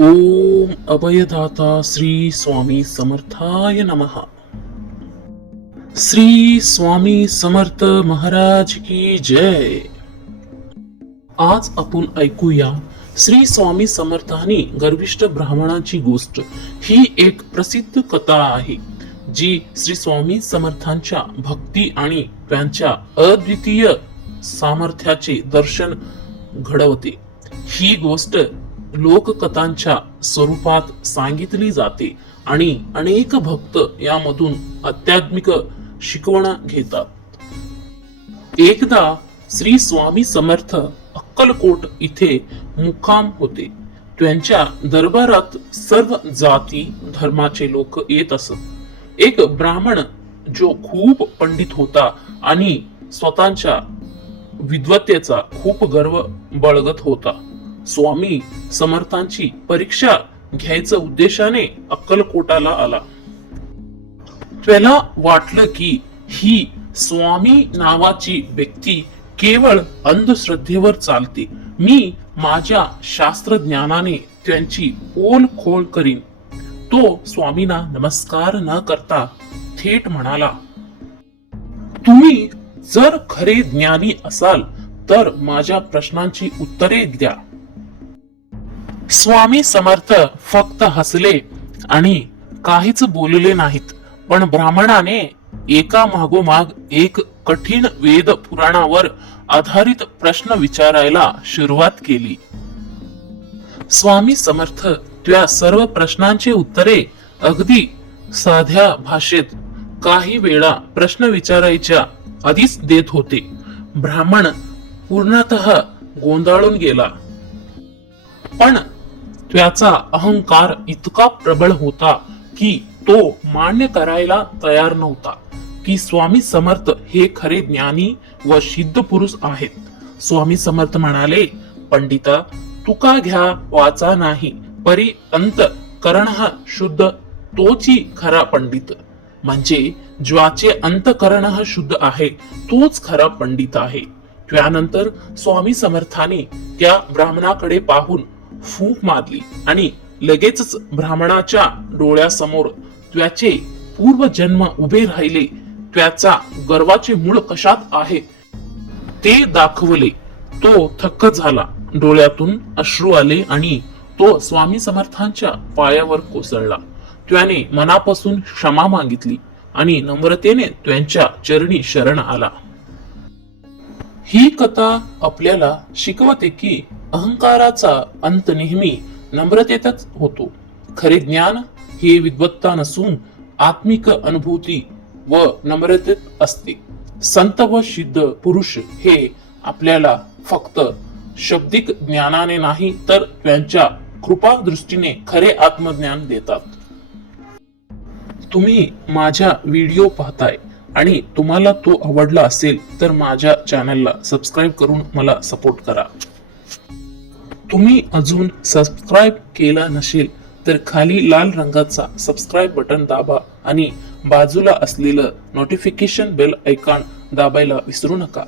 ओम अभयदाता श्री स्वामी समर्थाय नमः। श्री स्वामी समर्थ महाराज की जय। आज आपण ऐकूया श्री स्वामी समर्थांनी गर्विष्ठ ब्राह्मणाची गोष्ट। ही एक प्रसिद्ध कथा आहे जी श्री स्वामी समर्थांच्या भक्ती आणि त्यांच्या अद्वितीय सामर्थ्याचे दर्शन घडवते। ही गोष्ट लोककथांच्या स्वरूपात सांगितली जाते आणि अनेक भक्त यामधून आध्यात्मिक शिकवण घेतात। एकदा श्री स्वामी समर्थ अक्कलकोट इथे मुक्काम होते। त्यांच्या दरबारात सर्व जाती धर्माचे लोक येत असत। एक ब्राह्मण जो खूप पंडित होता आणि स्वतःच्या विद्वत्तेचा खूप गर्व बाळगत होता, स्वामी समर्थांची परीक्षा घ्यायच्या उद्देशाने अक्कलकोटाला आला। त्याला वाटलं की ही स्वामी नावाची व्यक्ती केवळ अंधश्रद्धेवर चालते। मी माझ्या शास्त्र ज्ञानाने त्यांची पोल खोल करीन। तो स्वामींना नमस्कार न करता थेट म्हणाला, तुम्ही जर खरे ज्ञानी असाल तर माझ्या प्रश्नांची उत्तरे द्या। स्वामी समर्थ फक्त हसले आणि काहीच बोलले नाहीत, पण ब्राह्मणाने एका मागोमाग एक कठीण वेद पुराणावर आधारित प्रश्न विचारायला सुरुवात केली। स्वामी समर्थ त्या सर्व प्रश्नांची उत्तरे अगदी साध्या भाषेत काही वेळा प्रश्न विचारायच्या आधीच देत होते। ब्राह्मण पूर्णतः गोंधळून गेला, पण त्याचा अहंकार इतका प्रबळ होता की तो मान्य करायला तयार नव्हता की स्वामी समर्थ हे खरे ज्ञानी व सिद्ध पुरुष आहेत। स्वामी समर्थ म्हणाले, पंडिता, तुका घ्या वाचा नाही, परी अंत करणः शुद्ध तोची खरा पंडित। म्हणजे ज्याचे अंतकरण शुद्ध आहे तोच खरा पंडित आहे। त्यानंतर स्वामी समर्थांनी त्या ब्राह्मणाकडे पाहून फूक मारली आणि लगेचच ब्राह्मणाच्या डोळ्यासमोर त्याचे पूर्वजन्म उभे राहिले। त्याचा गर्वाचे मूळ कशात आहे ते दाखवले। तो थक्क झाला, डोळ्यातून अश्रू आले आणि तो स्वामी समर्थांच्या पायावर कोसळला। त्याने मनापासून क्षमा मागितली आणि नम्रतेने त्यांच्या चरणी शरण आला। ही कथा आपल्याला शिकवते की अहंकाराचा अंत नेहमी नम्रतेतच होतो। खरे ज्ञान हे विद्वत्ता नसून आत्मिक अनुभूती व नम्रतेत असते। संत व सिद्ध पुरुष हे आपल्याला फक्त शाब्दिक ज्ञानाने नाही तर त्यांच्या कृपा दृष्टीने खरे आत्मज्ञान देतात। तुम्ही माझा व्हिडिओ पाहताय आणि तुम्हाला तो आवडला असेल तर माझ्या चॅनलला सबस्क्राईब करून मला सपोर्ट करा। तुम्ही अजून सबस्क्राईब केला नसेल तर खाली लाल रंगाचा सबस्क्राईब बटन दाबा आणि बाजूला असलेलं नोटिफिकेशन बेल आयकॉन दाबायला विसरू नका।